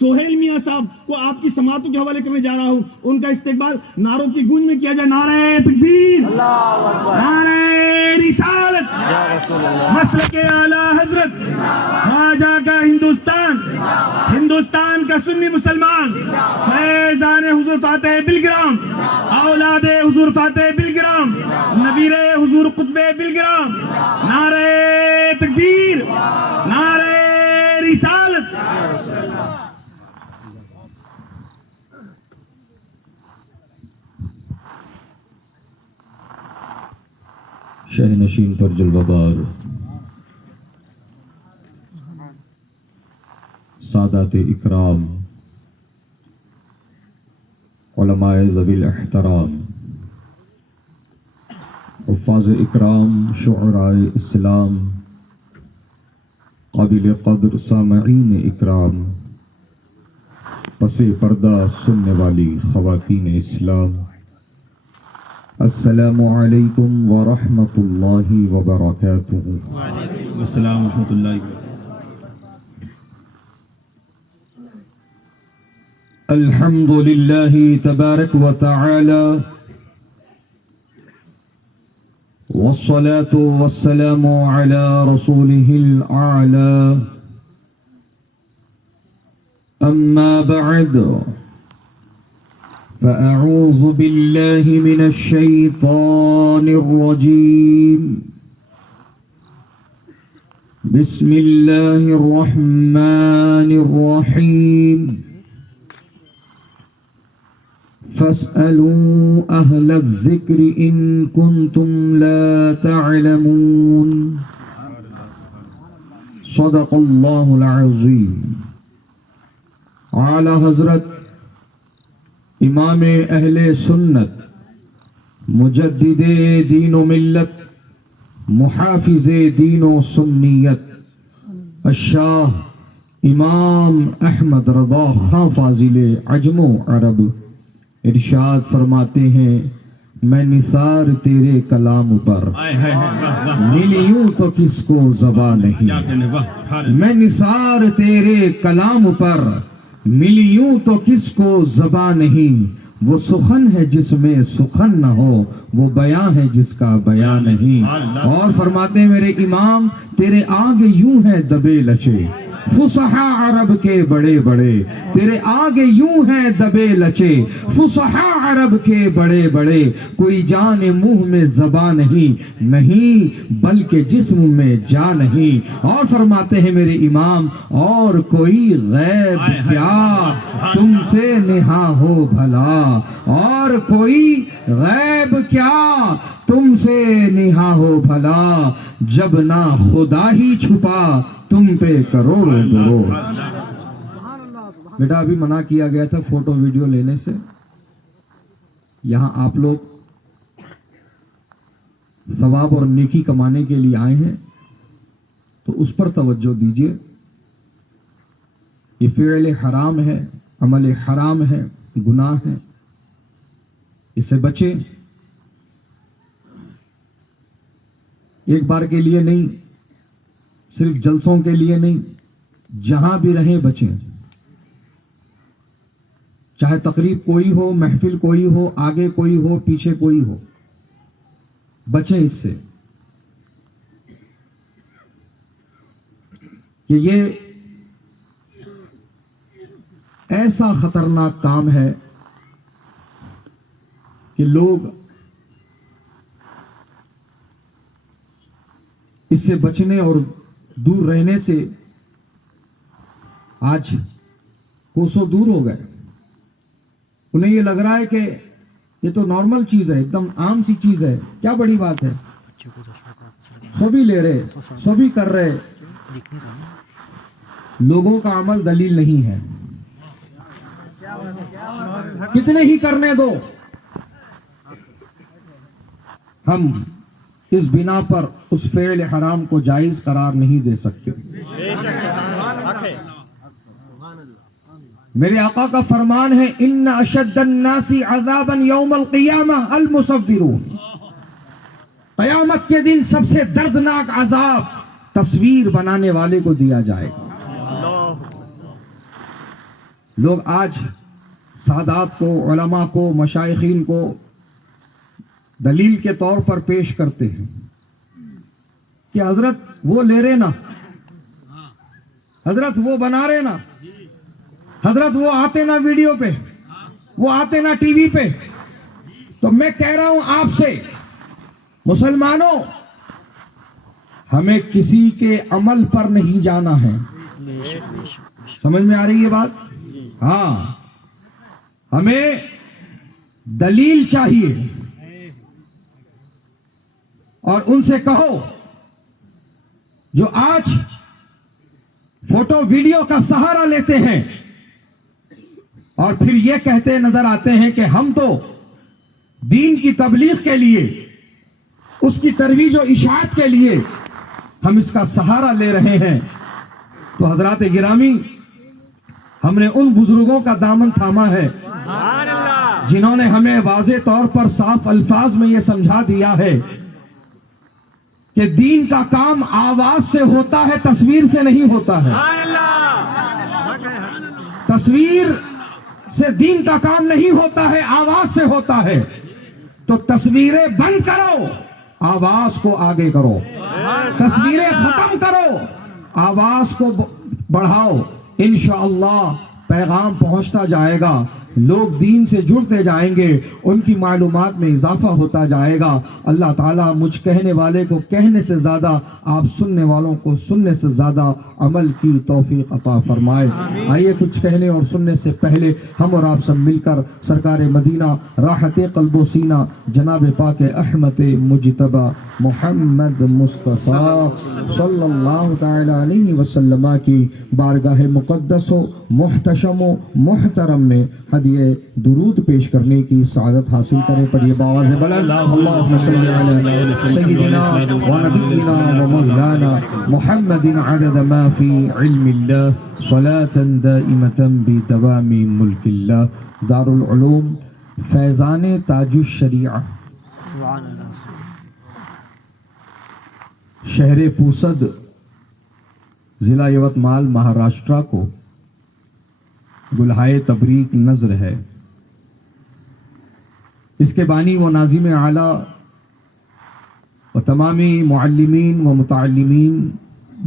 سہیل میاں صاحب کو آپ کی سماعتوں کے حوالے کرنے جا رہا ہوں. ان کا استقبال نعروں کی گونج میں کیا جائے. نعرہ تکبیر، اللہ اکبر، نعرہ رسالت، یا رسول اللہ. مسلک اعلیٰ حضرت خواجہ کا ہندوستان، ہندوستان کا سنی مسلمان، فیضان حضور فاتح بلگرام، اولاد حضور فاتح بلگرام، نبیر حضور قطب بلگرام. نعرہ تکبیر، نعرہ رسالت. شہ نشین پر جلوہ بار سادات اکرام، علماء ذوی الاحترام، حفاظ اکرام، شعراء اسلام، قابل قدر سامعین اکرام، پس پردہ سننے والی خواتین اسلام، السلام علیکم ورحمۃ اللہ وبرکاتہ. السلام ورحمۃ اللہ وبرکاتہ. الحمد للہ تبارک و تعالی والصلاة والسلام علی رسولہ الاعلی. اما بعد فأعوذ بالله من الشيطان الرجيم. بسم الله الرحمن الرحيم. فاسألوا أهل الذكر إن كنتم لا تعلمون. صدق الله العظيم. اعلی حضرت امام اہل سنت، مجدد دین و ملت، محافظ دین و سنیت، الشاہ امام احمد رضا خاں فاضل عجم و عرب ارشاد فرماتے ہیں، میں نثار تیرے کلام پر، ملی یوں تو کس کو زباں نہیں. میں نثار تیرے کلام پر، ملی یوں تو کس کو زباں نہیں. وہ سخن ہے جس میں سخن نہ ہو، وہ بیان ہے جس کا بیان نہیں. اور فرماتے ہیں میرے امام، تیرے آگے یوں ہے دبے لچے فصحا عرب کے بڑے بڑے. تیرے آگے یوں ہے دبے لچے فصحا عرب کے بڑے بڑے. کوئی جان منہ میں زباں نہیں، نہیں بلکہ جسم میں جان نہیں. اور فرماتے ہیں میرے امام، اور کوئی غیب کیا تم سے نہا ہو بھلا. اور کوئی غیب کیا تم سے نہا ہو بھلا. جب نہ خدا ہی چھپا تم پہ کروڑوں درود. بیٹا ابھی منع کیا گیا تھا فوٹو ویڈیو لینے سے. یہاں آپ لوگ ثواب اور نیکی کمانے کے لیے آئے ہیں تو اس پر توجہ دیجیے. یہ فعل حرام ہے، عمل حرام ہے، گناہ ہے، اس سے بچیں. ایک بار کے لیے نہیں، صرف جلسوں کے لیے نہیں، جہاں بھی رہیں بچیں. چاہے تقریب کوئی ہو، محفل کوئی ہو، آگے کوئی ہو، پیچھے کوئی ہو، بچیں اس سے. کہ یہ ایسا خطرناک کام ہے کہ لوگ اس سے بچنے اور دور رہنے سے آج کوسوں دور ہو گئے. انہیں یہ لگ رہا ہے کہ یہ تو نارمل چیز ہے، ایک دم عام سی چیز ہے، کیا بڑی بات ہے، سبھی لے رہے، سبھی کر رہے. لوگوں کا عمل دلیل نہیں ہے. کتنے ہی کرنے دو، ہم اس بنا پر اس فعل حرام کو جائز قرار نہیں دے سکتے. میرے آقا کا فرمان ہے، ان اشد الناس عذابا یوم القیامہ المصورون. قیامت کے دن سب سے دردناک عذاب تصویر بنانے والے کو دیا جائے گا. لوگ آج سادات کو، علماء کو، مشائخین کو دلیل کے طور پر پیش کرتے ہیں کہ حضرت وہ لے رہے نا، حضرت وہ بنا رہے نا، حضرت وہ آتے نا ویڈیو پہ، وہ آتے نا ٹی وی پہ. تو میں کہہ رہا ہوں آپ سے مسلمانوں، ہمیں کسی کے عمل پر نہیں جانا ہے. سمجھ میں آ رہی ہے بات؟ ہاں، ہمیں دلیل چاہیے. اور ان سے کہو جو آج فوٹو ویڈیو کا سہارا لیتے ہیں اور پھر یہ کہتے نظر آتے ہیں کہ ہم تو دین کی تبلیغ کے لیے، اس کی ترویج و اشاعت کے لیے ہم اس کا سہارا لے رہے ہیں. تو حضرات گرامی، ہم نے ان بزرگوں کا دامن تھاما ہے جنہوں نے ہمیں واضح طور پر صاف الفاظ میں یہ سمجھا دیا ہے کہ دین کا کام آواز سے ہوتا ہے، تصویر سے نہیں ہوتا ہے. تصویر سے دین کا کام نہیں ہوتا ہے، آواز سے ہوتا ہے. تو تصویریں بند کرو، آواز کو آگے کرو. تصویریں ختم کرو، آواز کو بڑھاؤ. انشاءاللہ پیغام پہنچتا جائے گا، لوگ دین سے جڑتے جائیں گے، ان کی معلومات میں اضافہ ہوتا جائے گا. اللہ تعالیٰ مجھ کہنے والے کو کہنے سے زیادہ، آپ سننے والوں کو سننے سے زیادہ عمل کی توفیق عطا فرمائے. آئیے کچھ کہنے اور سننے سے پہلے ہم اور آپ سب مل کر سرکار مدینہ راحت قلب و سینہ جناب پاک احمد مجتبی محمد مصطفیٰ صلی اللہ تعالی علیہ وسلم کی بارگاہ مقدس و محتشم و محترم میں ہدیہ درود پیش کرنے کی سعادت حاصل کریں. پر یہ باواز بلند اللہم صلی علی سیدنا و نبینا و مولانا محمد عدد ما فی علم اللہ صلاة دائمة بدوام ملک اللہ. دار العلوم فیضان تاج الشریعہ شہر پوسد ضلع یوتمال مہاراشٹرا کو گلہائے تبریک نظر ہے. اس کے بانی و ناظم اعلیٰ و تمامی معلمین و متعلمین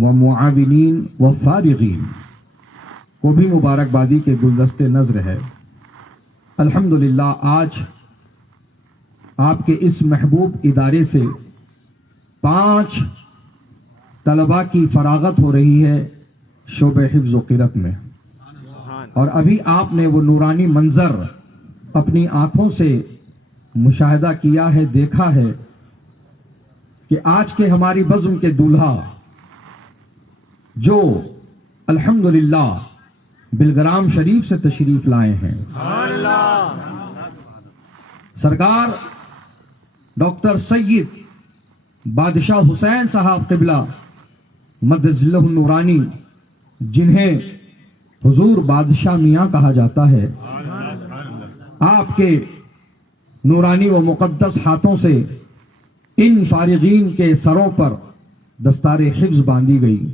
و معاونین و فارغین کو بھی مبارکبادی کے گلدستے نظر ہے. الحمدللہ آج آپ کے اس محبوب ادارے سے 5 طلباء کی فراغت ہو رہی ہے شعبہ حفظ و قرأت میں. اور ابھی آپ نے وہ نورانی منظر اپنی آنکھوں سے مشاہدہ کیا ہے، دیکھا ہے کہ آج کے ہماری بزم کے دولہا جو الحمدللہ بلگرام شریف سے تشریف لائے ہیں، سرکار ڈاکٹر سید بادشاہ حسین صاحب قبلہ مدظلہ النورانی، جنہیں حضور بادشاہ میاں کہا جاتا ہے، آپ کے نورانی و مقدس ہاتھوں سے ان فارغین کے سروں پر دستار حفظ باندھی گئی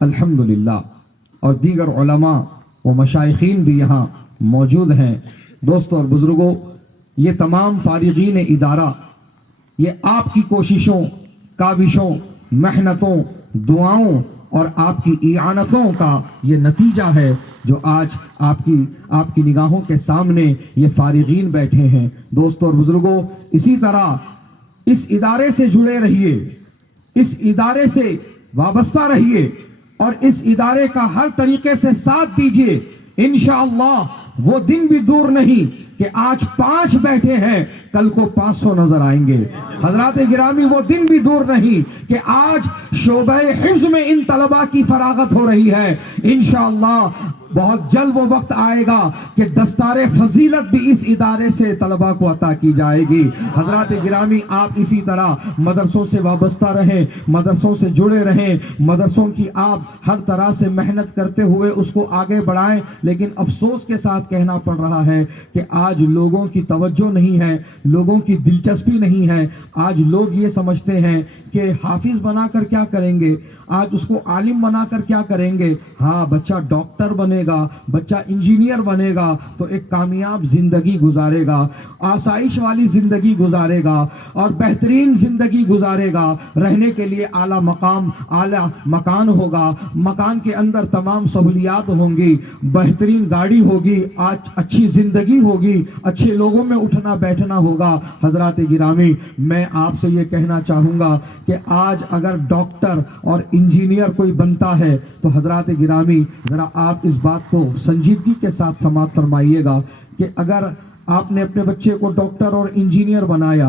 الحمدللہ. اور دیگر علماء و مشائخین بھی یہاں موجود ہیں. دوستوں اور بزرگوں، یہ تمام فارغین ادارہ یہ آپ کی کوششوں، کاوشوں، محنتوں، دعاؤں اور آپ کی اعانتوں کا یہ نتیجہ ہے جو آج آپ کی نگاہوں کے سامنے یہ فارغین بیٹھے ہیں. دوستوں اور بزرگوں، اسی طرح اس ادارے سے جڑے رہیے، اس ادارے سے وابستہ رہیے اور اس ادارے کا ہر طریقے سے ساتھ دیجیے. انشاءاللہ وہ دن بھی دور نہیں کہ آج 5 بیٹھے ہیں، کل کو 500 نظر آئیں گے. حضرات گرامی، وہ دن بھی دور نہیں کہ آج شعبہ حفظ میں ان طلباء کی فراغت ہو رہی ہے. انشاءاللہ بہت جلد وہ وقت آئے گا کہ دستار فضیلت بھی اس ادارے سے طلباء کو عطا کی جائے گی. حضرات گرامی، آپ اسی طرح مدرسوں سے وابستہ رہیں، مدرسوں سے جڑے رہیں، مدرسوں کی آپ ہر طرح سے محنت کرتے ہوئے اس کو آگے بڑھائیں. لیکن افسوس کے ساتھ کہنا پڑ رہا ہے کہ آج لوگوں کی توجہ نہیں ہے، لوگوں کی دلچسپی نہیں ہے. آج لوگ یہ سمجھتے ہیں کہ حافظ بنا کر کیا کریں گے، آج اس کو عالم بنا کر کیا کریں گے. ہاں، بچہ ڈاکٹر بنے بنے گا, بچہ انجینئر بنے گا تو ایک کامیاب زندگی گزارے گا, آسائش والی زندگی گزارے گا اور بہترین زندگی گزارے گا. رہنے کے لیے اعلیٰ مکان ہوگا, مکان کے اندر تمام سہولیات ہوں گی, بہترین گاڑی ہوگی, آج اچھی زندگی ہوگی, اچھے لوگوں میں اٹھنا بیٹھنا ہوگا. حضرات گرامی, میں آپ سے یہ کہنا چاہوں گا کہ آج اگر ڈاکٹر اور انجینئر کوئی بنتا ہے تو حضرات گرامی ذرا آپ اس بات کو سنجیدگی کے ساتھ سماعت فرمائیے گا کہ اگر آپ نے اپنے بچے کو ڈاکٹر اور انجینئر بنایا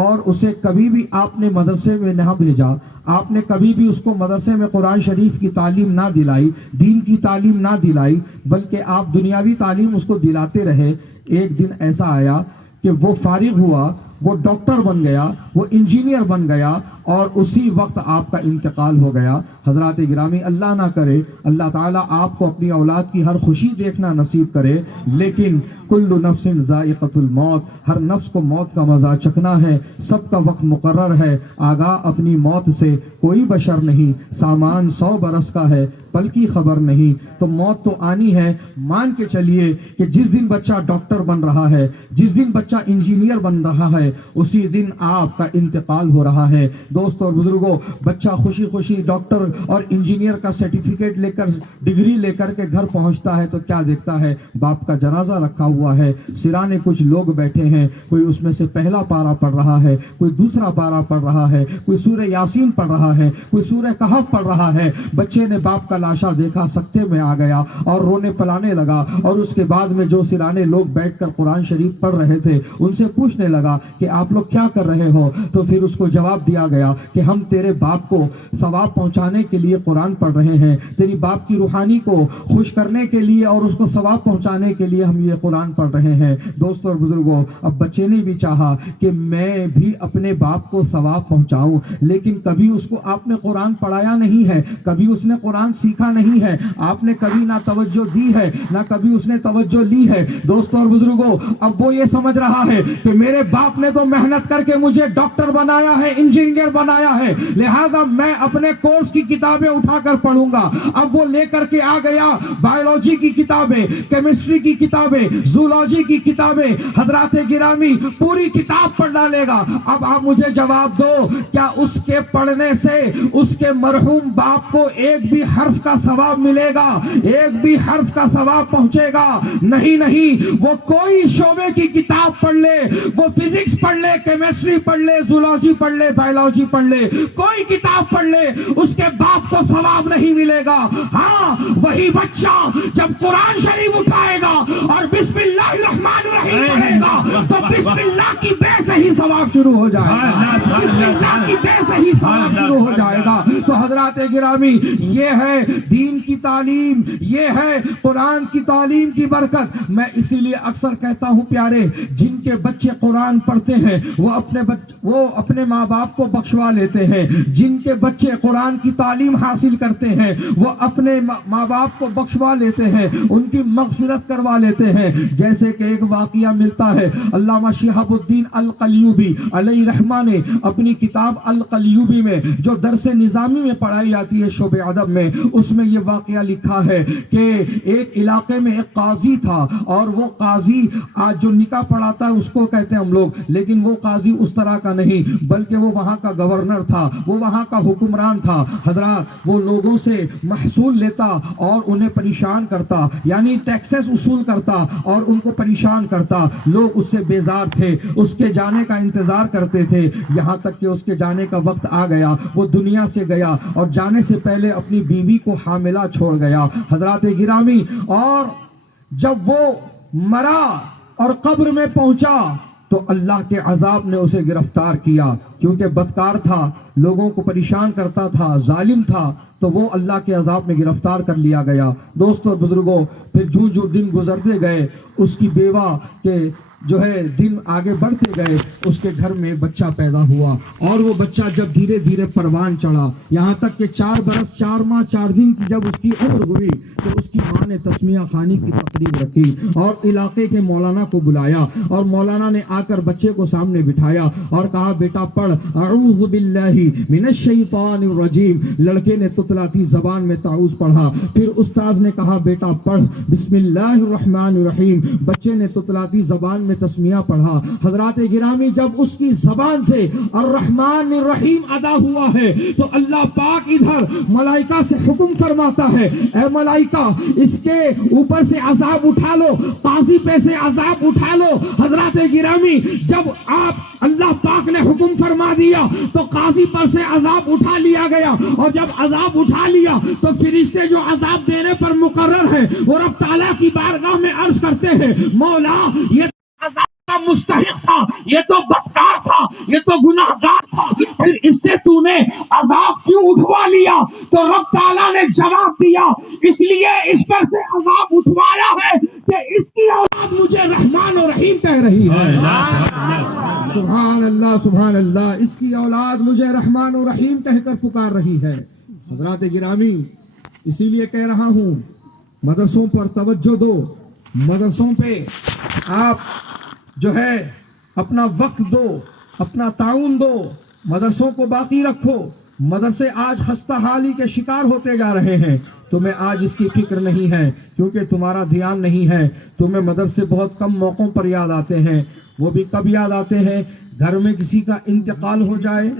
اور اسے کبھی بھی آپ نے مدرسے میں نہ بھیجا, آپ نے کبھی بھی اس کو مدرسے میں قرآن شریف کی تعلیم نہ دلائی, دین کی تعلیم نہ دلائی, بلکہ آپ دنیاوی تعلیم اس کو دلاتے رہے, ایک دن ایسا آیا کہ وہ فارغ ہوا, وہ ڈاکٹر بن گیا, وہ انجینئر بن گیا اور اسی وقت آپ کا انتقال ہو گیا. حضرات گرامی, اللہ نہ کرے, اللہ تعالیٰ آپ کو اپنی اولاد کی ہر خوشی دیکھنا نصیب کرے, لیکن کل نفس ذائقۃ الموت, ہر نفس کو موت کا مزہ چکھنا ہے, سب کا وقت مقرر ہے. آگاہ اپنی موت سے کوئی بشر نہیں, سامان 100 برس کا ہے, پل کی خبر نہیں. تو موت تو آنی ہے. مان کے چلیے کہ جس دن بچہ ڈاکٹر بن رہا ہے, جس دن بچہ انجینئر بن رہا ہے, اسی دن آپ کا انتقال ہو رہا ہے. دوستوں اور بزرگوں, بچہ خوشی خوشی ڈاکٹر اور انجینئر کا سرٹیفکیٹ لے کر, ڈگری لے کر کے گھر پہنچتا ہے تو کیا دیکھتا ہے, باپ کا جنازہ رکھا ہوا ہے, سرانے کچھ لوگ بیٹھے ہیں, کوئی اس میں سے پہلا پارہ پڑھ رہا ہے, کوئی دوسرا پارہ پڑھ رہا ہے, کوئی سورہ یاسین پڑھ رہا ہے, کوئی سورہ کہف پڑھ رہا ہے. بچے نے باپ کا لاشا دیکھا, سکتے میں آ گیا اور رونے پلانے لگا, اور اس کے بعد میں جو سرانے لوگ بیٹھ کر قرآن شریف پڑھ رہے تھے ان سے پوچھنے لگا کہ آپ لوگ کیا کر رہے ہو, تو پھر اس کو جواب دیا گیا کہ ہم تیرے باپ کو ثواب پہنچانے کے لیے قرآن پڑھ رہے ہیں, تیری باپ کی روحانی کو خوش کرنے کے لیے اور اس کو ثواب پہنچانے کے لیے ہم یہ قرآن پڑھ رہے ہیں. دوستوں اور بزرگوں, اب بچے نے بھی چاہا کہ میں بھی اپنے باپ کو ثواب پہنچاؤں, لیکن کبھی اس کو آپ نے قرآن پڑھایا نہیں ہے, کبھی اس نے قرآن سیکھا نہیں ہے, آپ نے کبھی نہ توجہ دی ہے نہ کبھی اس نے توجہ لی ہے. دوستوں اور بزرگوں, اب وہ یہ سمجھ رہا ہے کہ میرے باپ نے تو محنت کر کے مجھے ڈاکٹر بنایا ہے, انجینئر بنایا ہے, لہذا میں اپنے کورس کی کتابیں اٹھا کر پڑھوں گا. اب وہ لے کر کے آ گیا بایولوجی کی کتابیں, کیمسٹری کی کتابیں, زولوجی کی کتابیں. حضرات گرامی, پوری کتاب پڑھ ڈالے گا. اب آپ مجھے جواب دو, کیا اس کے پڑھنے سے اس کے مرحوم باپ کو ایک بھی حرف کا ثواب ملے گا, ایک بھی حرف کا ثواب پہنچے گا؟ نہیں نہیں. وہ کوئی شعبے کی کتاب پڑھ لے, وہ فزکس پڑھ لے, کیمسٹری پڑھ لے, زولوجی پڑھ لے, بایولوجی پڑھ لے, کوئی کتاب پڑھ لے, اس کے باپ کو ثواب نہیں ملے گا. ہاں, وہی بچہ جب قرآن شریف اٹھائے گا اور بسم اللہ الرحمن الرحیم پڑھے گا تو بسم اللہ کی بے سے ہی ثواب شروع ہو جائے گا, بسم اللہ کی بے سے ہی ثواب شروع ہو جائے گا. تو حضرات گرامی, یہ ہے دین کی تعلیم, یہ ہے قرآن کی تعلیم کی برکت. میں اسی لیے اکثر کہتا ہوں پیارے, جن کے بچے قرآن پڑھتے ہیں وہ اپنے ماں باپ کو بخشوا لیتے ہیں, جن کے بچے قرآن کی تعلیم حاصل کرتے ہیں وہ اپنے ماں باپ کو بخشوا لیتے ہیں, ان کی مغفرت کروا لیتے ہیں. جیسے کہ ایک واقعہ ملتا ہے, علامہ شہاب الدین القلیوبی علیہ رحمہ نے اپنی کتاب القلیوبی میں جو درس نظامی میں پڑھائی جاتی ہے شعب ادب میں, اس میں یہ واقعہ لکھا ہے کہ ایک علاقے میں ایک قاضی تھا, اور وہ قاضی آج جو نکاح پڑھاتا ہے اس کو کہتے ہیں ہم لوگ, لیکن وہ قاضی اس طرح کا نہیں, بلکہ وہ وہاں کا گورنر تھا, وہ وہاں کا حکمران تھا. حضرات, وہ لوگوں سے محصول لیتا اور انہیں پریشان کرتا, یعنی ٹیکسز اصول کرتا اور ان کو پریشان کرتا. لوگ اس سے بیزار تھے, اس کے جانے کا انتظار کرتے تھے, یہاں تک کہ اس کے جانے کا وقت آ گیا. وہ دنیا سے گیا اور جانے سے پہلے اپنی بیوی کو حاملہ چھوڑ گیا. حضرات گرامی, اور جب وہ مرا اور قبر میں پہنچا تو اللہ کے عذاب نے اسے گرفتار کیا, کیونکہ بدکار تھا, لوگوں کو پریشان کرتا تھا, ظالم تھا, تو وہ اللہ کے عذاب میں گرفتار کر لیا گیا. دوستوں اور بزرگوں, پھر جو دن گزرتے گئے, اس کی بیوہ کے جو ہے دن آگے بڑھتے گئے اس کے گھر میں بچہ پیدا ہوا، اور وہ بچہ جب دھیرے دھیرے پروان چڑھا، یہاں تک کہ 4 برس 4 ماہ 4 دن کی جب اس کی عمر ہوئی تو اس کی ماں نے تسمیہ خوانی کی تقریب رکھی اور علاقے کے مولانا کو بلایا، اور مولانا نے آ کر بچے کو سامنے بٹھایا اور کہا بیٹا پڑھ اعوذ باللہ من الشیطان الرجیم۔ لڑکے نے تتلاتی زبان میں تعوذ پڑھا، پھر استاذ نے کہا بیٹا پڑھ بسم اللہ الرحمن الرحیم۔ بچے نے تتلاتی زبان میں تسمیہ پڑھا۔ حضرات گرامی، جب اس کی زبان سے الرحمن الرحیم ادا ہوا ہے تو اللہ پاک ادھر ملائکہ سے حکم فرماتا ہے، اے ملائکہ اس کے اوپر سے عذاب اٹھا لو، قاضی پہ سے عذاب اٹھا لو۔ حضرات گرامی، جب آپ اللہ پاک نے حکم فرما دیا تو قاضی پر سے عذاب اٹھا لیا گیا، اور جب عذاب اٹھا لیا تو فرشتے جو عذاب دینے پر مقرر ہیں وہ رب تعالیٰ کی بارگاہ میں عرض کرتے ہیں، مولا یہ عذاب کا مستحق تھا، یہ تو بدکار تھا، یہ تو گناہگار تھا، پھر اس سے تو نے عذاب کیوں اٹھوا لیا؟ تو رب تعالیٰ نے جواب دیا، اس لیے اس پر سے عذاب اٹھوایا ہے کہ اس کی اولاد مجھے رحمان و رحیم کہہ رہی ہے۔ سبحان اللہ سبحان اللہ، اس کی اولاد مجھے رحمان و رحیم کہہ کر پکار رہی ہے۔ حضرات گرامی، اسی لیے کہہ رہا ہوں مدرسوں پر توجہ دو، مدرسوں پہ آپ جو ہے اپنا وقت دو، اپنا تعاون دو، مدرسوں کو باقی رکھو۔ مدرسے آج خستہ حالی کے شکار ہوتے جا رہے ہیں، تمہیں آج اس کی فکر نہیں ہے کیونکہ تمہارا دھیان نہیں ہے۔ تمہیں مدرسے بہت کم موقعوں پر یاد آتے ہیں، وہ بھی کب یاد آتے ہیں؟ گھر میں کسی کا انتقال ہو جائے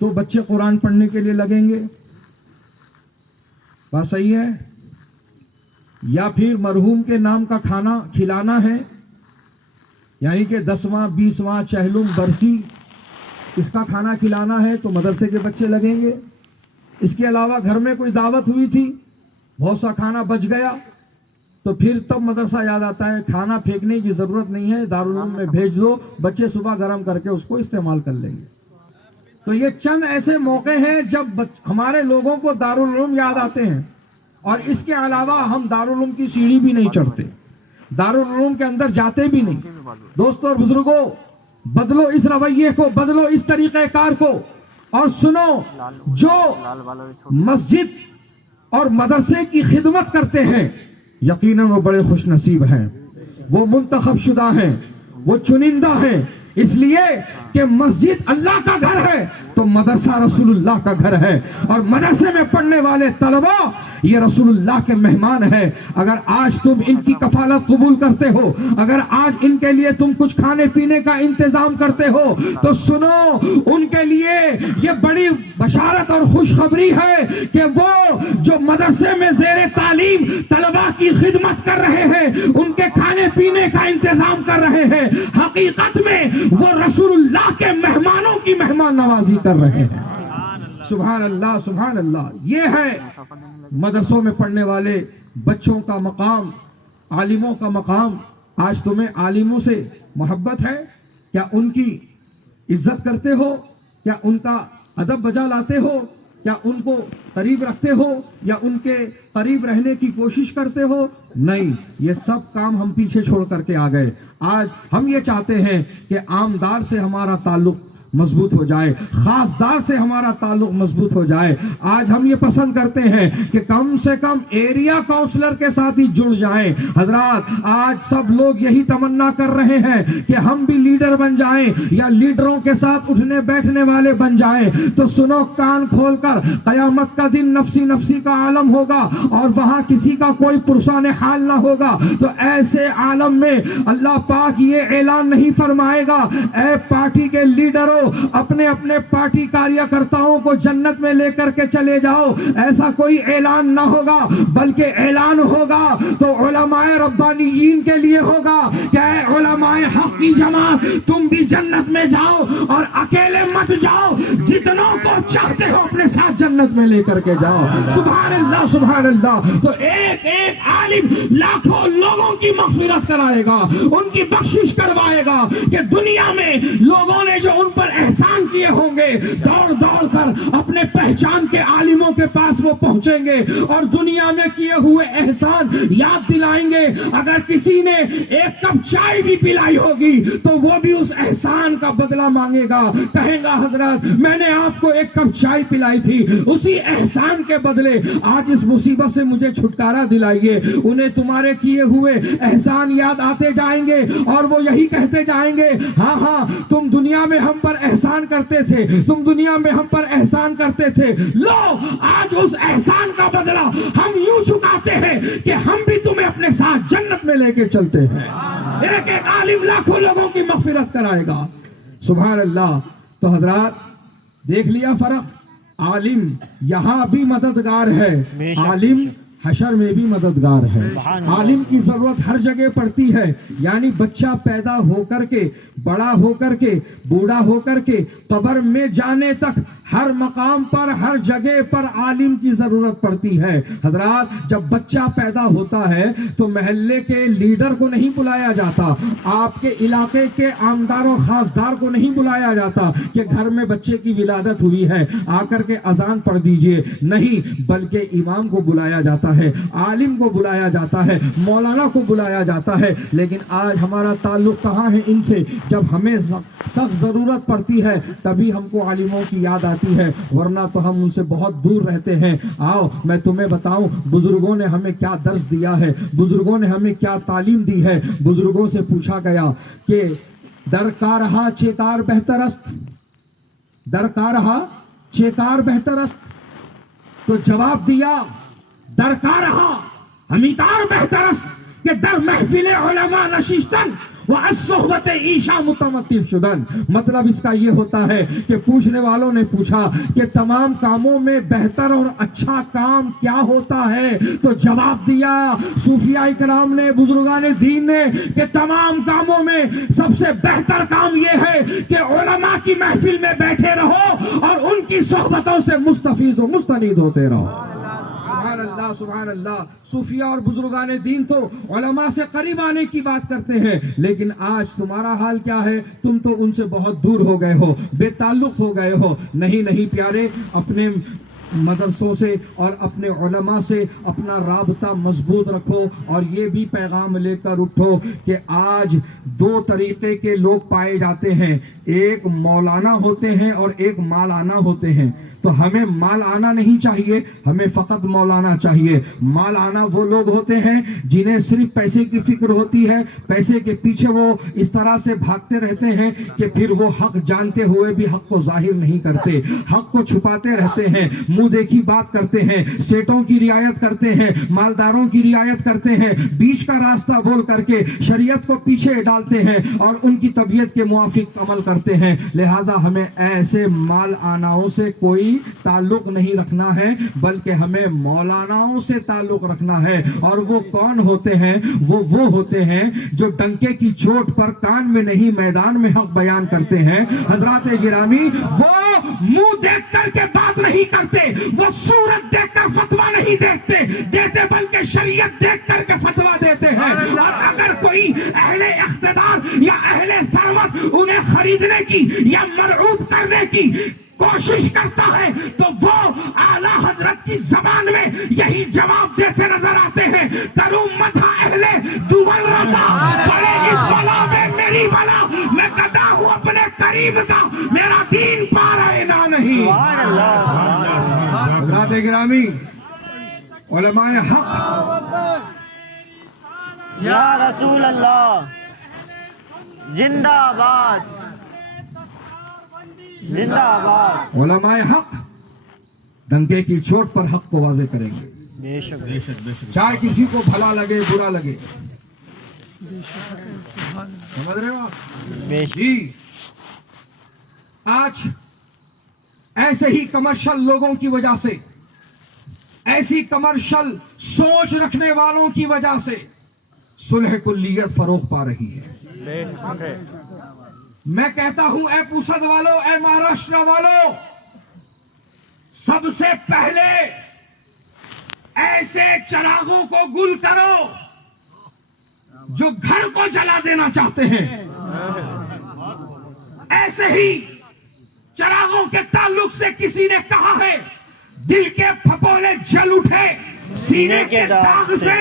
تو بچے قرآن پڑھنے کے لیے لگیں گے، بات صحیح ہے؟ یا پھر مرحوم کے نام کا کھانا کھلانا ہے، یعنی کہ 10واں 20واں چہلم برسی اس کا کھانا کھلانا ہے تو مدرسے کے بچے لگیں گے۔ اس کے علاوہ گھر میں کوئی دعوت ہوئی تھی، بہت سا کھانا بچ گیا تو پھر تب مدرسہ یاد آتا ہے۔ کھانا پھینکنے کی ضرورت نہیں ہے، دارالعلوم میں بھیج دو، بچے صبح گرم کر کے اس کو استعمال کر لیں گے۔ تو یہ چند ایسے موقع ہیں جب ہمارے لوگوں کو دارالعلوم یاد آتے ہیں، اور اس کے علاوہ ہم دارالعلوم کی سیڑھی بھی نہیں چڑھتے، دارالعلوم کے اندر جاتے بھی نہیں۔ دوستوں اور بزرگوں، بدلو اس رویے کو، بدلو اس طریقہ کار کو، اور سنو، جو مسجد اور مدرسے کی خدمت کرتے ہیں یقیناً وہ بڑے خوش نصیب ہیں، وہ منتخب شدہ ہیں، وہ چنندہ ہیں، اس لیے کہ مسجد اللہ کا گھر ہے تو مدرسہ رسول اللہ کا گھر ہے، اور مدرسے میں پڑھنے والے طلبہ یہ رسول اللہ کے مہمان ہیں۔ اگر آج تم ان کی کفالت قبول کرتے ہو، اگر آج ان کے لیے تم کچھ کھانے پینے کا انتظام کرتے ہو تو سنو، ان کے لیے یہ بڑی بشارت اور خوشخبری ہے کہ وہ جو مدرسے میں زیر تعلیم طلبہ کی خدمت کر رہے ہیں، ان کے کھانے پینے کا انتظام کر رہے ہیں، حقیقت میں وہ رسول اللہ کے مہمانوں کی مہمان نوازی کر رہے ہیں۔ سبحان اللہ سبحان اللہ، یہ ہے مدرسوں میں پڑھنے والے بچوں کا مقام، عالموں کا مقام۔ آج تمہیں عالموں سے محبت ہے؟ کیا ان کی عزت کرتے ہو؟ کیا ان کا ادب بجا لاتے ہو؟ کیا ان کو قریب رکھتے ہو یا ان کے قریب رہنے کی کوشش کرتے ہو؟ نہیں، یہ سب کام ہم پیچھے چھوڑ کر کے آ گئے۔ آج ہم یہ چاہتے ہیں کہ عامدار سے ہمارا تعلق مضبوط ہو جائے، خاص دار سے ہمارا تعلق مضبوط ہو جائے۔ آج ہم یہ پسند کرتے ہیں کہ کم سے کم ایریا کاؤنسلر کے ساتھ ہی جڑ جائیں۔ حضرات، آج سب لوگ یہی تمنا کر رہے ہیں کہ ہم بھی لیڈر بن جائیں یا لیڈروں کے ساتھ اٹھنے بیٹھنے والے بن جائیں۔ تو سنو کان کھول کر، قیامت کا دن نفسی نفسی کا عالم ہوگا اور وہاں کسی کا کوئی پرسان حال نہ ہوگا۔ تو ایسے عالم میں اللہ پاک یہ اعلان نہیں فرمائے گا، اے پارٹی کے لیڈروں اپنے اپنے پارٹی کاریہ کو جنت میں لے کر کے چلے جاؤ، ایسا کوئی اعلان نہ ہوگا، بلکہ اعلان ہوگا تو علماء ربانیین کے لیے ہوگا کہ اے علماء حق کی جماعت، تم بھی جنت میں جاؤ اور اکیلے مت جاؤ، جتنوں کو چاہتے ہو اپنے ساتھ جنت میں لے کر کے جاؤ۔ سبحان اللہ سبحان اللہ۔ تو ایک ایک عالم لاکھوں لوگوں کی مغفرت کرائے گا، ان کی بخشش کروائے گا کہ دنیا میں لوگوں نے جو ان پر احسان کیے ہوں گے، دوڑ دوڑ کر اپنے پہچان کے عالموں کے پاس وہ پہنچیں گے اور دنیا میں کیے ہوئے احسان یاد دلائیں گے۔ اگر کسی نے ایک کپ چائے بھی پلائی ہوگی تو وہ بھی اس احسان کا بدلہ مانگے گا، کہے گا حضرت میں نے آپ کو ایک کپ چائے پلائی تھی، اسی احسان کے بدلے آج اس مصیبت سے مجھے چھٹکارا دلائیے۔ انہیں تمہارے کیے ہوئے احسان یاد آتے جائیں گے اور وہ یہی کہتے جائیں گے، ہاں ہاں تم دنیا میں ہم پر احسان کرتے تھے، تم دنیا میں ہم پر احسان کرتے تھے، لو آج اس احسان کا بدلہ ہم یوں چکاتے ہیں کہ ہم بھی تمہیں اپنے ساتھ جنت میں لے کے چلتے ہیں۔ ایک ایک عالم لاکھوں لوگوں کی مغفرت کرائے گا، سبحان اللہ۔ تو حضرات دیکھ لیا فرق، عالم یہاں بھی مددگار ہے، عالم حشر میں بھی مددگار ہے۔ عالم کی ضرورت ہر جگہ پڑتی ہے، یعنی بچہ پیدا ہو کر کے، بڑا ہو کر کے، بوڑھا ہو کر کے، قبر میں جانے تک ہر مقام پر، ہر جگہ پر عالم کی ضرورت پڑتی ہے۔ حضرات جب بچہ پیدا ہوتا ہے تو محلے کے لیڈر کو نہیں بلایا جاتا، آپ کے علاقے کے عامدار و خاصدار کو نہیں بلایا جاتا کہ گھر میں بچے کی ولادت ہوئی ہے آ کر کے اذان پڑھ دیجئے، نہیں، بلکہ امام کو بلایا جاتا ہے، عالم کو بلایا جاتا ہے، مولانا کو بلایا جاتا ہے۔ لیکن آج ہمارا تعلق کہاں ہے ان سے؟ جب ہمیں سخت ضرورت پڑتی ہے تبھی ہم کو عالموں کی یاد آتی ہے، ورنہ تو ہم ان سے بہت دور رہتے ہیں۔ آؤ میں تمہیں بتاؤں بزرگوں نے ہمیں کیا درس دیا ہے، بزرگوں نے ہمیں کیا تعلیم دی ہے۔ بزرگوں سے پوچھا گیا کہ درکارہا چیکار بہتر است، درکارہا چیکار بہتر است، تو جواب دیا درکارہا ہمیتار بہتر است کہ در محفل علماء نشیشتن وَالصُّحْبَةِ عِیشَا مُتَمَتِّعْ شُدَن۔ مطلب اس کا یہ ہوتا ہے کہ پوچھنے والوں نے پوچھا کہ تمام کاموں میں بہتر اور اچھا کام کیا ہوتا ہے، تو جواب دیا صوفیاء کرام نے، بزرگان دین نے، کہ تمام کاموں میں سب سے بہتر کام یہ ہے کہ علماء کی محفل میں بیٹھے رہو اور ان کی صحبتوں سے مستفیض و مستنید ہوتے رہو۔ سبحان اللہ سبحان اللہ۔ صوفیاء اور بزرگان دین تو علماء سے قریب آنے کی بات کرتے ہیں، لیکن آج تمہارا حال کیا ہے؟ تم تو ان سے بہت دور ہو گئے ہو، بے تعلق ہو گئے ہو۔ نہیں پیارے، اپنے مدرسوں سے اور اپنے علماء سے اپنا رابطہ مضبوط رکھو، اور یہ بھی پیغام لے کر اٹھو کہ آج دو طریقے کے لوگ پائے جاتے ہیں، ایک مولانا ہوتے ہیں اور ایک مالانا ہوتے ہیں۔ تو ہمیں مال آنا نہیں چاہیے، ہمیں فقط مولانا چاہیے۔ مال آنا وہ لوگ ہوتے ہیں جنہیں صرف پیسے کی فکر ہوتی ہے، پیسے کے پیچھے وہ اس طرح سے بھاگتے رہتے ہیں کہ پھر وہ حق جانتے ہوئے بھی حق کو ظاہر نہیں کرتے، حق کو چھپاتے رہتے ہیں، منہ دیکھی بات کرتے ہیں، سیٹوں کی رعایت کرتے ہیں، مالداروں کی رعایت کرتے ہیں، بیچ کا راستہ بول کر کے شریعت کو پیچھے ڈالتے ہیں اور ان کی طبیعت کے موافق عمل کرتے ہیں۔ لہذا ہمیں ایسے مال آناؤں سے کوئی تعلق نہیں رکھنا ہے، بلکہ ہمیں مولاناؤں سے تعلق رکھنا ہے۔ اور وہ کون ہوتے ہیں؟ وہ ہوتے ہیں جو ڈنکے کی چوٹ پر کان میں نہیں میدان میں حق بیان کرتے ہیں۔ حضرات گرامی، وہ منہ دیکھ کر کے بات نہیں کرتے، وہ صورت دیکھ کر فتویٰ نہیں دیتے بلکہ شریعت دیکھ کر کے فتویٰ دیتے ہیں۔ اور اگر کوئی اہل اقتدار یا اہل ثروت انہیں خریدنے کی یا مرعوب کرنے کی کوشش کرتا ہے تو وہ اعلیٰ حضرت کی زبان میں یہی جواب دیتے نظر آتے ہیں، کروں مدح اہل دول رضا، بڑے اس بلا میں میری بلا، میں گدا ہوں اپنے قریب کا، میرا دین پارا انا نہیں۔ حضرات گرامی، علماء حق، یا رسول اللہ زندہ باد، زندہ باد۔ علماء حق ڈنکے کی چوٹ پر حق کو واضح کریں گے، بے شک چاہے کسی کو بھلا لگے برا لگے۔ سمجھ رہے ہو آپ؟ بے شک۔ جی، آج ایسے ہی کمرشل لوگوں کی وجہ سے، ایسی کمرشل سوچ رکھنے والوں کی وجہ سے صلح کلیت فروغ پا رہی ہے۔ میں کہتا ہوں اے پوسد والو، اے مہاراشٹر والو، سب سے پہلے ایسے چراغوں کو گل کرو جو گھر کو جلا دینا چاہتے ہیں، ایسے ہی چراغوں کے تعلق سے کسی نے کہا ہے دل کے پھپولے جل اٹھے سینے کے داغ سے،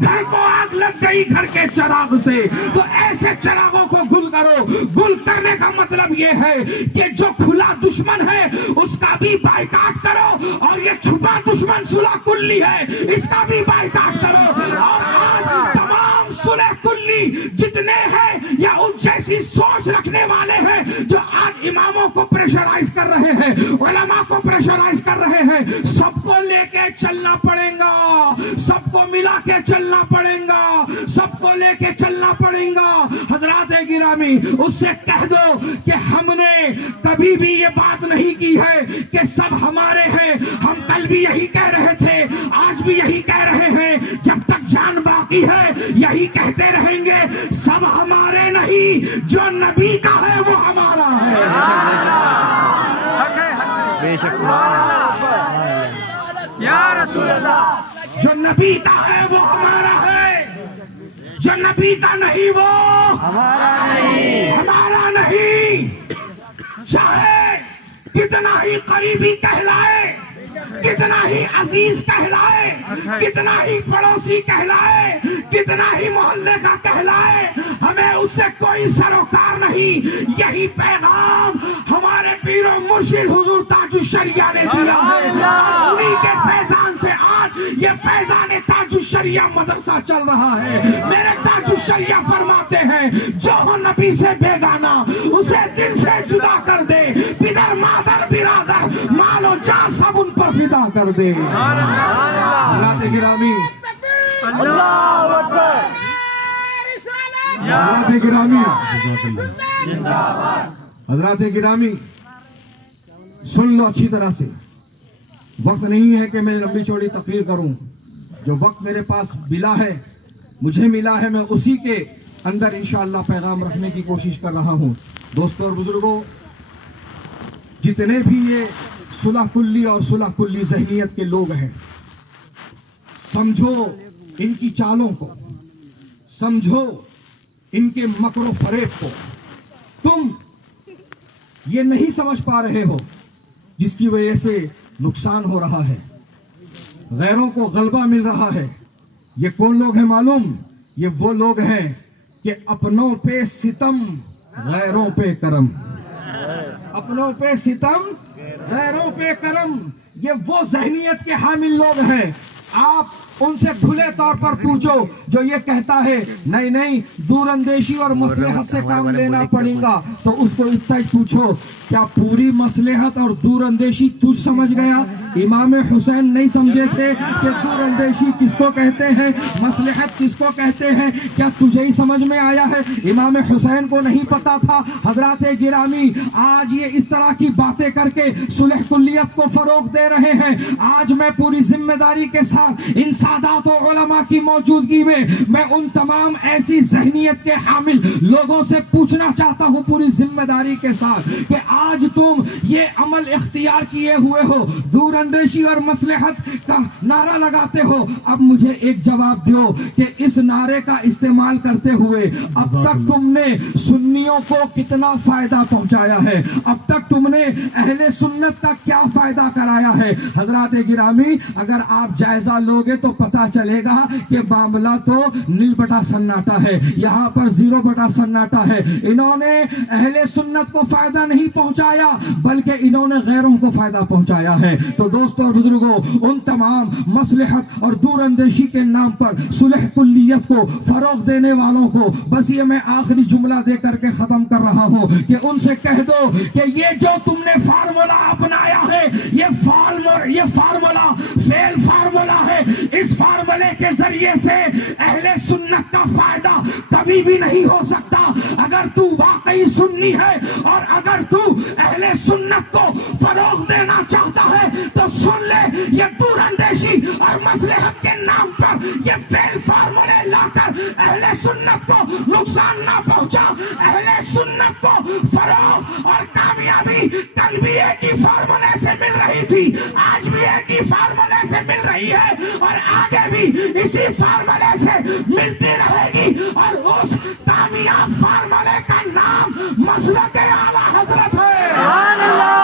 گھر کو آگ لگ گئی گھر کے چراغ سے. تو ایسے چراغوں کو گل کرو. گل کرنے کا مطلب یہ ہے کہ جو کھلا دشمن ہے اس کا بھی بائیکاٹ کرو، اور یہ چھپا دشمن صلح کلی ہے اس کا بھی بائیکاٹ کرو. اور آج تمام صلح کلی جتنے ہیں یا اس جیسی سوچ رکھنے والے ہیں جو آج اماموں کو پریشرائز کر رہے ہیں، علماء کو پریشرائز کر رہے ہیں، سب کو لے کے چلنا پڑے گا، سب کو ملا کے چلنا پڑے گا، سب کو لے کے چلنا پڑے گا. حضرات گرامی، اس سے کہہ دو کہ ہم نے کبھی بھی یہ بات نہیں کی ہے کہ سب ہمارے ہیں. ہم کل بھی یہی کہہ رہے تھے، آج بھی یہی کہہ رہے ہیں، جب تک جان باقی ہے یہی کہتے رہیں گے. سب ہمارے نہیں، جو نبی کا ہے وہ ہمارا ہے. بے شک یا رسول اللہ. جو نبی کا ہے وہ ہمارا ہے، جو نبی کا نہیں وہ ہمارا نہیں. ہمارا نہیں. چاہے کتنا ہی قریبی کہلائے، کتنا ہی عزیز کہلائے، کتنا ہی پڑوسی کہلائے، کتنا ہی محلے کا کہلائے، ہمیں اس سے کوئی سروکار نہیں. یہی پیغام ہمارے پیر و مرشد حضور تاج الشریعہ نے دیا ہے، اور انہی کے فیضان سے آج یہ فیضان تاج الشریعہ مدرسہ چل رہا ہے. میرے تاج الشریعہ فرماتے ہیں جو ہو نبی سے بیگانہ اسے دل سے جدا کر دے، پدر مادر برادر مال و جان سب ان پر فدا کر دے. حضرات گرامی، اللہ اکبر. حضرات گرامی، حضرات گرامی، سن لو اچھی طرح سے. وقت نہیں ہے کہ میں لمبی چوڑی تقریر کروں. جو وقت میرے پاس ملا ہے، مجھے ملا ہے، میں اسی کے اندر انشاءاللہ پیغام رکھنے کی کوشش کر رہا ہوں. دوستوں اور بزرگوں، جتنے بھی یہ صلح کلی اور صلح کلی ذہنیت کے لوگ ہیں، سمجھو ان کی چالوں کو، سمجھو ان کے مکر و فریب کو. تم یہ نہیں سمجھ پا رہے ہو جس کی وجہ سے نقصان ہو رہا ہے، غیروں کو غلبہ مل رہا ہے. یہ کون لوگ ہیں معلوم؟ یہ وہ لوگ ہیں کہ اپنوں پہ ستم غیروں پہ کرم، اپنوں پہ ستم غیروں پہ کرم. یہ وہ ذہنیت کے حامل لوگ ہیں. آپ ان سے کھلے طور پر پوچھو جو یہ کہتا ہے نہیں نہیں دور اندیشی اور مصلحت سے کام لینا پڑے گا، تو اس کو اتنا ہی پوچھو کیا پوری مصلحت اور دور اندیشی تجھ سمجھ گیا؟ امام حسین نہیں سمجھے تھے کہ دور اندیشی کس کو کہتے ہیں، مصلحت کس کو کہتے ہیں؟ کیا تجھے ہی سمجھ میں آیا ہے؟ امام حسین کو نہیں پتا تھا؟ حضرات گرامی، آج یہ اس طرح کی باتیں کر کے صلح کلیت کو فروغ دے رہے ہیں. آج میں پوری ذمہ داری کے ساتھ ان سادات و علماء کی موجودگی میں ان تمام ایسی ذہنیت کے حامل لوگوں سے پوچھنا چاہتا ہوں پوری ذمہ داری کے ساتھ کہ آج تم یہ عمل اختیار کیے ہوئے ہو، دور اندیشی اور مصلحت کا نعرہ لگاتے ہو. اب مجھے ایک جواب دیو کہ اس نعرے کا استعمال کرتے ہوئے اب تک تم نے سنیوں کو کتنا فائدہ پہنچایا ہے؟ اب تک تم نے اہل سنت کا کیا فائدہ کرایا ہے؟ حضرات گرامی، اگر آپ جائزہ لوگے تو پتا چلے گا کہ معاملہ تو نیل بٹا سناٹا ہے، یہاں پر 0 بٹا سناٹا ہے. انہوں نے اہل سنت کو فائدہ نہیں پہنچایا بلکہ انہوں نے غیروں کو فائدہ پہنچایا ہے. تو دوستوں اور بزرگوں، ان تمام مصلحت اور دور اندیشی کے نام پر صلح کلیت کو فروغ دینے والوں کو بس یہ میں آخری جملہ دے کر کے ختم کر رہا ہوں کہ ان سے کہہ دو کہ یہ جو تم نے فارمولا اپنایا ہے، یہ فارمولا فیل فارمولا ہے. اس فارمولے کے ذریعے سے اہل سنت کا فائدہ کبھی بھی نہیں ہو سکتا. اگر تو واقعی سنی ہے اور اگر تو اہل سنت کو فروغ دینا چاہتا ہے تو سن لے، یہ دور اندیشی اور مصلحت کے نام پر یہ فیل فارمولے لا کر اہل سنت کو نقصان نہ پہنچا. اہل سنت کو فروغ اور کامیابی کل بھی ایک ہی فارمولے سے مل رہی تھی، آج بھی ایک ہی فارمولے سے مل رہی ہے اور آگے بھی اسی فارمولے سے ملتی رہے گی. اور اس کامیاب فارمولے کا نام مسلک اعلی حضرت ہے.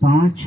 5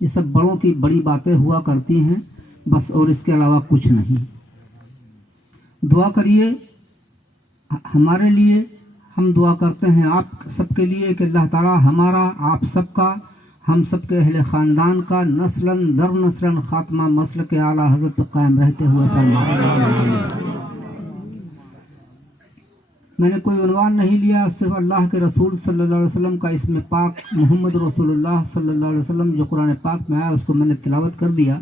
یہ سب بڑوں کی بڑی باتیں ہوا کرتی ہیں بس، اور اس کے علاوہ کچھ نہیں۔ دعا کریے ہمارے لیے، ہم دعا کرتے ہیں آپ سب کے لیے کہ اللہ تعالی ہمارا، آپ سب کا، ہم سب کے اہل خاندان کا نسلاً در نسلاً خاتمہ مسلک اعلیٰ حضرت پہ قائم رہتے ہوئے فرمائے۔ میں نے کوئی عنوان نہیں لیا، صرف اللہ کے رسول صلی اللہ علیہ وسلم کا اسم پاک محمد رسول اللہ صلی اللہ علیہ وسلم جو قرآن پاک میں آیا اس کو میں نے تلاوت کر دیا،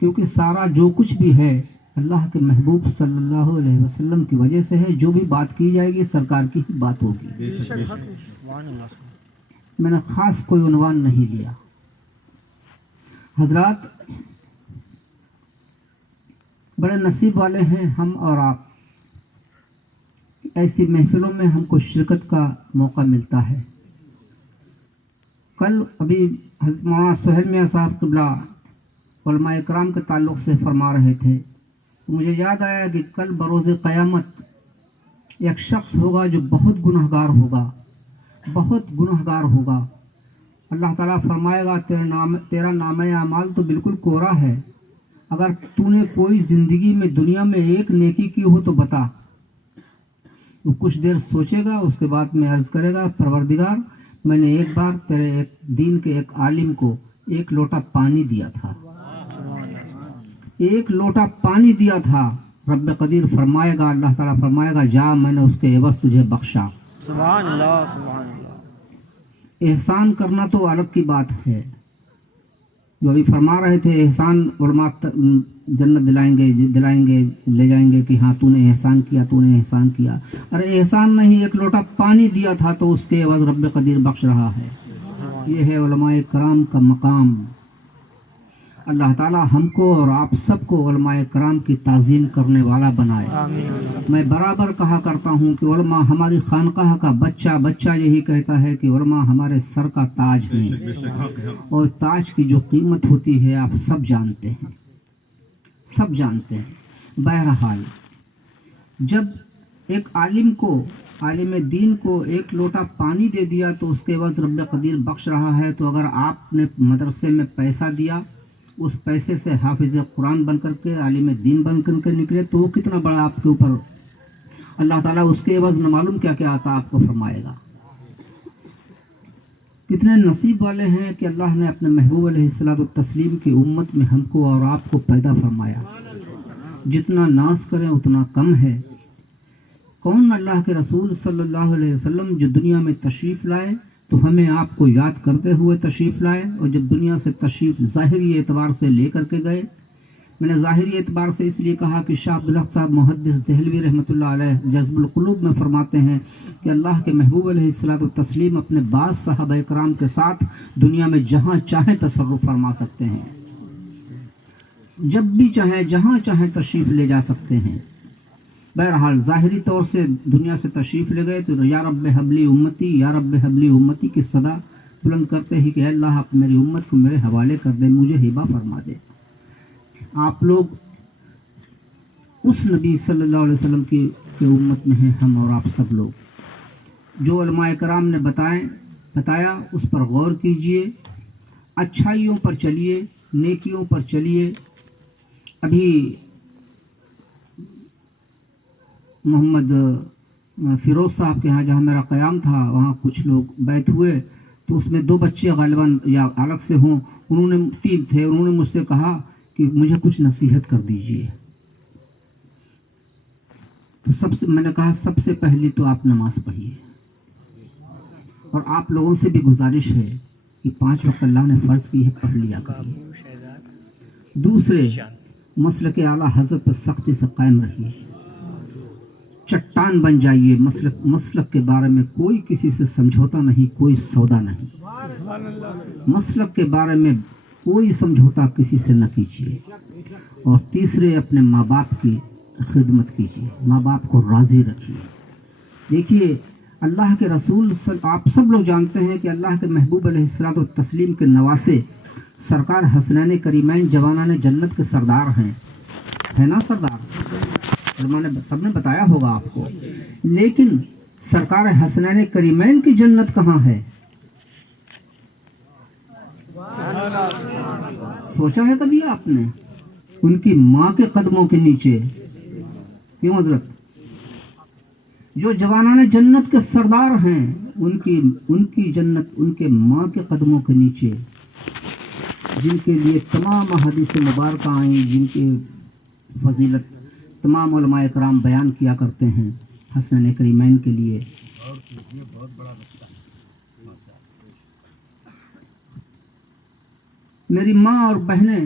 کیونکہ سارا جو کچھ بھی ہے اللہ کے محبوب صلی اللہ علیہ وسلم کی وجہ سے ہے۔ جو بھی بات کی جائے گی سرکار کی ہی بات ہوگی۔ میں نے خاص کوئی عنوان نہیں لیا۔ حضرات بڑے نصیب والے ہیں ہم اور آپ، ایسی محفلوں میں ہم کو شرکت کا موقع ملتا ہے۔ کل ابھی حضرت مولانا سہیل میاں صاحب قبلہ علماء اکرام کے تعلق سے فرما رہے تھے، تو مجھے یاد آیا کہ کل بروز قیامت ایک شخص ہوگا جو بہت گنہگار ہوگا، بہت گنہگار ہوگا۔ اللہ تعالیٰ فرمائے گا تیرا نامہ اعمال تو بالکل کوڑا ہے، اگر تو نے کوئی زندگی میں دنیا میں ایک نیکی کی ہو تو بتا۔ وہ کچھ دیر سوچے گا، اس کے بعد میں عرض کرے گا پروردگار میں نے ایک بار تیرے ایک دین کے ایک عالم کو ایک لوٹا پانی دیا تھا، ایک لوٹا پانی دیا تھا۔ رب قدیر فرمائے گا، اللہ تعالیٰ فرمائے گا جا میں نے اس کے عوض تجھے بخشا۔ سبحان اللہ سبحان اللہ۔ احسان کرنا تو الگ کی بات ہے، جو ابھی فرما رہے تھے احسان علماء جنت دلائیں گے لے جائیں گے کہ ہاں تو نے احسان کیا، تو نے احسان کیا۔ ارے احسان نہیں، ایک لوٹا پانی دیا تھا تو اس کے عوض رب قدیر بخش رہا ہے۔ یہ ہے علماء کرام کا مقام۔ اللہ تعالی ہم کو اور آپ سب کو علماء کرام کی تعظیم کرنے والا بنائے۔ میں برابر کہا کرتا ہوں کہ علماء ہماری خانقاہ کا بچہ یہی کہتا ہے کہ علماء ہمارے سر کا تاج ہیں، اور تاج کی جو قیمت ہوتی ہے آپ سب جانتے ہیں، سب جانتے ہیں۔ بہرحال جب ایک عالم دین کو ایک لوٹا پانی دے دیا تو اس کے بعد رب قدیر بخش رہا ہے، تو اگر آپ نے مدرسے میں پیسہ دیا، اس پیسے سے حافظ قرآن بن کر کے عالم دین بن کر کے نکلے تو وہ کتنا بڑا آپ کے اوپر اللہ تعالیٰ اس کے عوض نہ معلوم کیا کیا آتا آپ کو فرمائے گا۔ کتنے نصیب والے ہیں کہ اللہ نے اپنے محبوب علیہ الصلوۃ والتسلیم کی امت میں ہم کو اور آپ کو پیدا فرمایا۔ جتنا ناز کریں اتنا کم ہے۔ کون اللہ کے رسول صلی اللہ علیہ وسلم جو دنیا میں تشریف لائے تو ہمیں آپ کو یاد کرتے ہوئے تشریف لائے، اور جب دنیا سے تشریف ظاہری اعتبار سے لے کر کے گئے، میں نے ظاہری اعتبار سے اس لیے کہا کہ شاہ عبدالحق صاحب محدث دہلوی رحمۃ اللہ علیہ جذب القلوب میں فرماتے ہیں کہ اللہ کے محبوب علیہ الصلوۃ والتسلیم اپنے بعض صحابہ کرام کے ساتھ دنیا میں جہاں چاہیں تصرف فرما سکتے ہیں، جب بھی چاہیں جہاں چاہیں تشریف لے جا سکتے ہیں۔ بہرحال ظاہری طور سے دنیا سے تشریف لے گئے تو یا رب حبلی امتی، یا رب حبلی امتی کی صدا بلند کرتے ہی کہ اے اللہ آپ میری امت کو میرے حوالے کر دے، مجھے ہبہ فرما دے۔ آپ لوگ اس نبی صلی اللہ علیہ وسلم کی امت میں ہیں، ہم اور آپ سب لوگ۔ جو علماء کرام نے بتایا اس پر غور کیجئے، اچھائیوں پر چلیے، نیکیوں پر چلیے۔ ابھی محمد فیروز صاحب کے ہاں جہاں میرا قیام تھا وہاں کچھ لوگ بیٹھ ہوئے، تو اس میں 2 بچے غالباً یا الگ سے ہوں، انہوں نے 3 تھے، انہوں نے مجھ سے کہا کہ مجھے کچھ نصیحت کر دیجئے۔ تو میں نے کہا سب سے پہلی تو آپ نماز پڑھیے، اور آپ لوگوں سے بھی گزارش ہے کہ 5 وقت اللہ نے فرض کی ہے پڑھ لیا کریے۔ دوسرے مسلک اعلیٰ حضرت پر سختی سے قائم رہیے، چٹان بن جائیے۔ مسلک کے بارے میں کوئی کسی سے سمجھوتا نہیں، کوئی سودا نہیں۔ مسلک کے بارے میں کوئی سمجھوتا کسی سے نہ کیجیے۔ اور تیسرے اپنے ماں باپ کی خدمت کیجیے، ماں باپ کو راضی رکھیے۔ دیکھیے اللہ کے رسول آپ سب لوگ جانتے ہیں کہ اللہ کے محبوب علیہ الصلوۃ والتسلیم کے نواسے سرکار حسنین کریمین جوانان جنت کے سردار ہیں، ہے نا سردار؟ سب نے بتایا ہوگا آپ کو، لیکن سرکار حسنین کریمین کی جنت کہاں ہے؟ سوچا ہے کبھی آپ نے ان کی ماں کے قدموں کے نیچے؟ کیوں حضرت؟ جو جوانان جنت کے سردار ہیں ان کی جنت ان کے ماں کے قدموں کے نیچے، جن کے لیے تمام حدیث مبارکہ آئیں، جن کی فضیلت تمام علماء کرام بیان کیا کرتے ہیں حسنین کریمین کے لیے۔ میری ماں اور بہنیں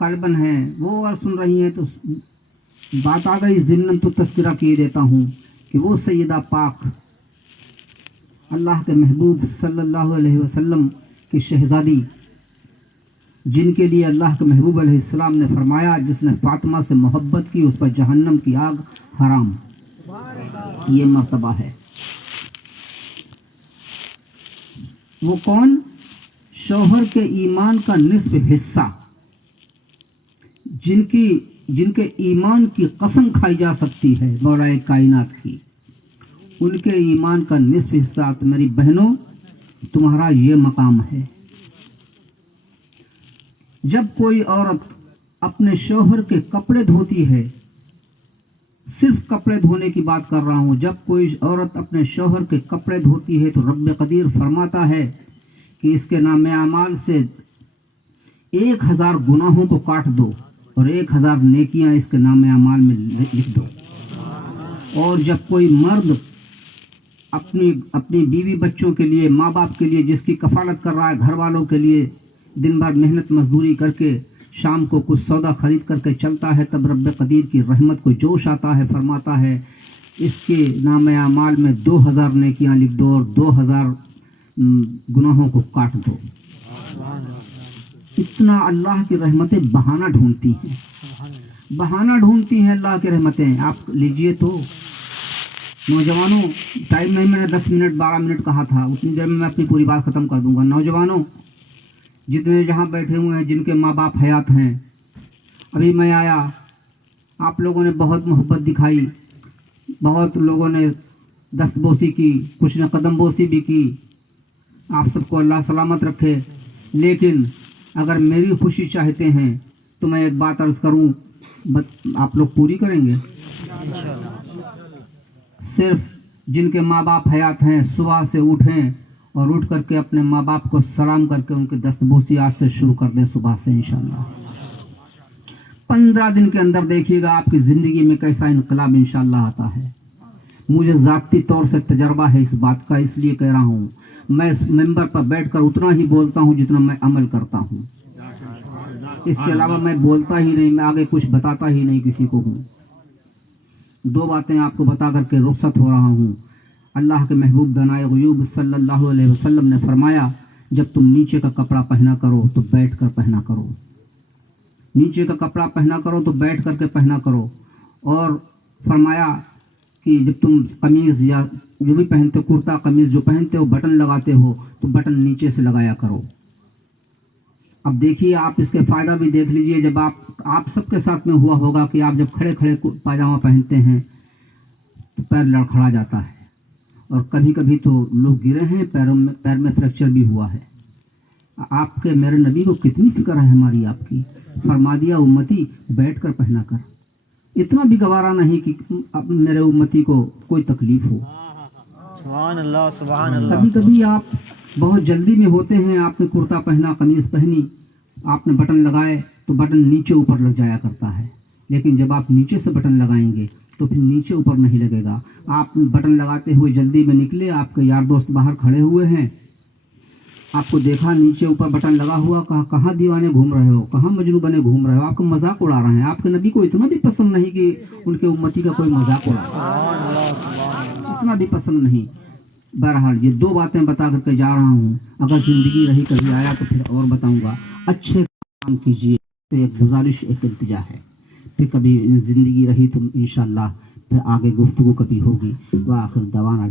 غالباً ہیں وہ اور سن رہی ہیں تو بات آ گئی ضمن تو تذکرہ کیے دیتا ہوں کہ وہ سیدہ پاک اللہ کے محبوب صلی اللہ علیہ وسلم کی شہزادی، جن کے لیے اللہ کے محبوب علیہ السلام نے فرمایا جس نے فاطمہ سے محبت کی اس پر جہنم کی آگ حرام، یہ مرتبہ ہے۔ وہ کون؟ شوہر کے ایمان کا نصف حصہ، جن کے ایمان کی قسم کھائی جا سکتی ہے مولا کائنات کی، ان کے ایمان کا نصف حصہ۔ تو میری بہنوں تمہارا یہ مقام ہے۔ جب کوئی عورت اپنے شوہر کے کپڑے دھوتی ہے، صرف کپڑے دھونے کی بات کر رہا ہوں، جب کوئی عورت اپنے شوہر کے کپڑے دھوتی ہے تو رب قدیر فرماتا ہے کہ اس کے نام اعمال سے 1000 گناہوں کو کاٹ دو اور 1000 نیکیاں اس کے نام اعمال میں لکھ دو۔ اور جب کوئی مرد اپنی بیوی بچوں کے لیے، ماں باپ کے لیے جس کی کفالت کر رہا ہے، گھر والوں کے لیے دن بھر محنت مزدوری کر کے شام کو کچھ سودا خرید کر کے چلتا ہے، تب رب قدیر کی رحمت کو جوش آتا ہے، فرماتا ہے اس کے نام اعمال میں 2000 نیکیاں لکھ دو اور 2000 گناہوں کو کاٹ دو۔ اتنا اللہ کی رحمتیں بہانہ ڈھونڈتی ہیں، بہانہ ڈھونڈتی ہیں اللہ کی رحمتیں۔ آپ لیجئے تو نوجوانوں، ٹائم نہیں، میں نے 10 منٹ 12 منٹ کہا تھا، اتنی دیر میں اپنی پوری بات ختم کر دوں گا۔ نوجوانوں جتنے جہاں بیٹھے ہوئے ہیں جن کے ماں باپ حیات ہیں، ابھی میں آیا، آپ لوگوں نے بہت محبت دکھائی، بہت لوگوں نے دست بوسی کی، کچھ نے قدم بوسی بھی کی، آپ سب کو اللہ سلامت رکھے۔ لیکن اگر میری خوشی چاہتے ہیں تو میں ایک بات عرض کروں، آپ لوگ پوری کریں گے؟ صرف جن کے ماں باپ حیات ہیں صبح سے اٹھیں اور اٹھ کر کے اپنے ماں باپ کو سلام کر کے ان کے دست بوسی آج سے شروع کر دیں، صبح سے انشاءاللہ۔ 15 دن کے اندر دیکھیے گا آپ کی زندگی میں کیسا انقلاب انشاءاللہ آتا ہے۔ مجھے ذاتی طور سے تجربہ ہے اس بات کا، اس لیے کہہ رہا ہوں۔ میں اس ممبر پر بیٹھ کر اتنا ہی بولتا ہوں جتنا میں عمل کرتا ہوں، اس کے علاوہ میں بولتا ہی نہیں، میں آگے کچھ بتاتا ہی نہیں کسی کو ہوں۔ 2 باتیں آپ کو بتا کر کے رخصت ہو رہا ہوں۔ اللہ کے محبوب دانائے غیوب صلی اللہ علیہ وسلم نے فرمایا جب تم نیچے کا کپڑا پہنا کرو تو بیٹھ کر پہنا کرو، نیچے کا کپڑا پہنا کرو تو بیٹھ کر کے پہنا کرو۔ اور فرمایا کہ جب تم قمیض یا جو بھی پہنتے، کرتا قمیض جو پہنتے ہو، بٹن لگاتے ہو تو بٹن نیچے سے لگایا کرو۔ اب دیکھیے آپ اس کے فائدہ بھی دیکھ لیجئے، جب آپ سب کے ساتھ میں ہوا ہوگا کہ آپ جب کھڑے کھڑے پاجامہ پہنتے ہیں تو پیر لڑکھڑا جاتا ہے، اور کبھی کبھی تو لوگ گرے ہیں، پیر میں فریکچر بھی ہوا ہے۔ آپ کے میرے نبی کو کتنی فکر ہے ہماری آپ کی، فرما دیا امتی بیٹھ کر پہنا کر، اتنا بھی گوارا نہیں کہ میرے امتی کو کوئی تکلیف ہو۔ سبحان اللہ، سبحان اللہ۔ کبھی کبھی آپ بہت جلدی میں ہوتے ہیں، آپ نے کرتا پہنا، قمیض پہنی، آپ نے بٹن لگائے تو بٹن نیچے اوپر لگ جایا کرتا ہے، لیکن جب آپ نیچے سے بٹن لگائیں گے تو پھر نیچے اوپر نہیں لگے گا۔ آپ بٹن لگاتے ہوئے جلدی میں نکلے، آپ کے یار دوست باہر کھڑے ہوئے ہیں، آپ کو دیکھا نیچے اوپر بٹن لگا ہوا، کہاں دیوانے گھوم رہے ہو، کہاں مجنوں بنے گھوم رہے ہو، آپ کا مذاق اڑا رہے ہیں۔ آپ کے نبی کو اتنا بھی پسند نہیں کہ ان کے امتی کا کوئی مذاق اڑا، اتنا بھی پسند نہیں۔ بہرحال یہ 2 باتیں بتا کر کے جا رہا ہوں، اگر زندگی رہی کبھی آیا تو پھر اور بتاؤں گا۔ اچھے کام کیجیے، ایک گزارش، ایک التجا ہے، پھر کبھی زندگی رہی تو انشاءاللہ پھر آگے گفتگو کبھی ہوگی۔ وآخر دعوانا